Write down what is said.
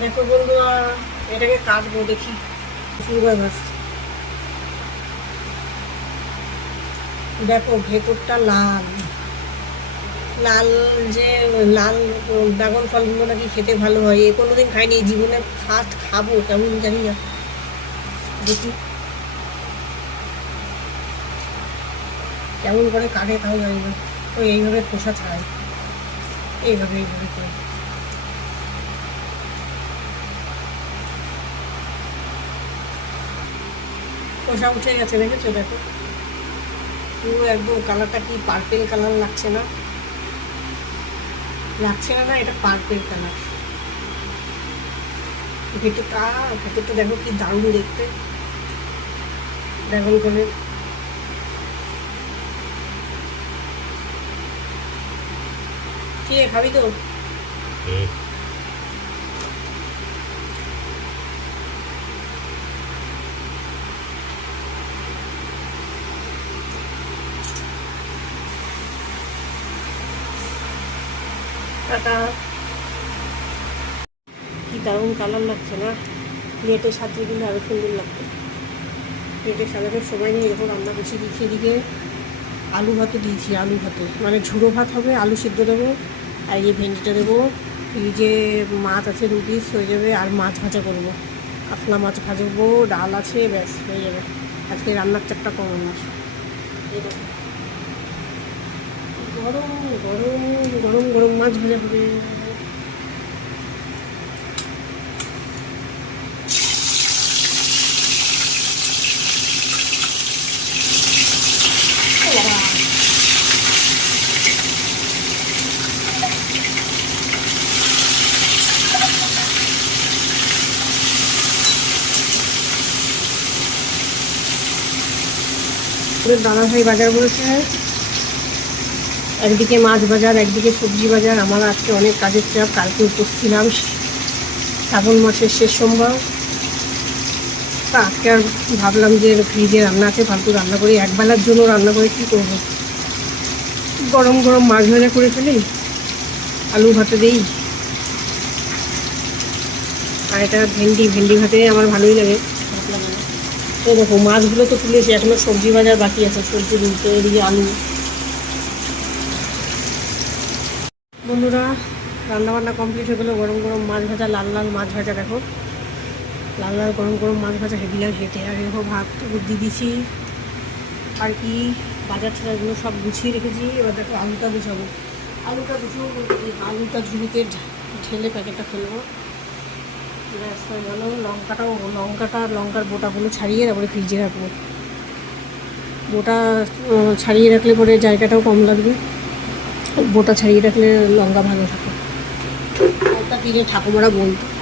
দেখো বন্ধুরা এটাকে কাটবো, দেখি। দেখো, ভেতরটা লাল। লাল যে, লাল ড্রাগন ফলগুলো নাকি খেতে ভালো হয়। এ কোনোদিন খাইনি জীবনে ফার্স্ট খাব, কেমন জানি না। দেখি। কেমন করে কাটে তাও জানি না। তো এইভাবে খোসা ছাড়াই। এইভাবে এইভাবে করে। খোসা উঠে গেছে, দেখেছ? দেখো। পুরো একদম কালারটা কি পার্পেল কালার লাগছে না? লাগছে না না, এটা পার্পেল কালার ভেতরটা ভেতরটা দেখো কি দারুণ দেখতে। ড্রাগন ফলের কি খাবি তো? টাটা। কি দারুণ কালার লাগছে না? প্লেটে সাজিয়ে দিলে আরও সুন্দর লাগতো প্লেটে সাজানোর সময় নিয়ে এরকম রান্না বেশি দিচ্ছি এদিকে আলু ভাতও দিয়েছি, আলু ভাতে। মানে ঝুড়ো ভাত হবে, আলু সিদ্ধ দেবো, আর এই ভেন্ডিটা দেবো, এই যে মাছ আছে দু পিস হয়ে যাবে, আর মাছ ভাজা করব। কাতলা মাছ ভাজবো, ডাল আছে, ব্যাস, হয়ে যাবে। আজকে রান্নার চাপটা কম আমার। দেখো। গরম গরম গরম গরম মাছ ভাজা হবে। দাদা ভাই বাজার বলেছে একদিকে মাছ বাজার, একদিকে সবজি বাজার। আমার আজকে অনেক কাজের চাপ, কালকে উপোস শ্রাবণ মাসের শেষ সোমবার। তা আজকে আর ভাবলাম যে ফ্রিজে রান্না আছে, ফালতু রান্না করি একবেলার জন্য রান্না করে কী করব? গরম গরম মাছ ভাজা করে ফেলি, আলু ভাতে দিই। আর এটা ভেন্ডি ভেন্ডি ভাতে আমার ভালোই লাগে। এই দেখো, মাছগুলো তো তুলেছি, এখনও সবজি বাজার বাকি আছে, সবজি তুলতে এদিকে আলু। বন্ধুরা, রান্নাবান্না কমপ্লিট হয়ে গেলো। গরম গরম মাছ ভাজা, লাল লাল মাছ ভাজা, দেখো। লাল লাল গরম গরম মাছ ভাজা হেভি লাগে খেতে আর দেখো ভাত দিয়ে দিছি আর কি, বাজার ছাড়াগুলো সব গুছিয়ে রেখেছি। এবার দেখো আলুটা গুছাবো আলুটা গুছাবো আলুটা ঝুড়িতে ঢেলে প্যাকেটটা ফেলব গেল। লঙ্কাটাও, লঙ্কাটা, লঙ্কার বোটাগুলো ছাড়িয়ে তারপরে ফ্রিজে রাখব। বোটা ছাড়িয়ে রাখলে পরে জায়গাটাও কম লাগবে। বোটা ছাড়িয়ে রাখলে লঙ্কা ভালো থাকে। একটা দিনে ঠাকুমারা বলতো।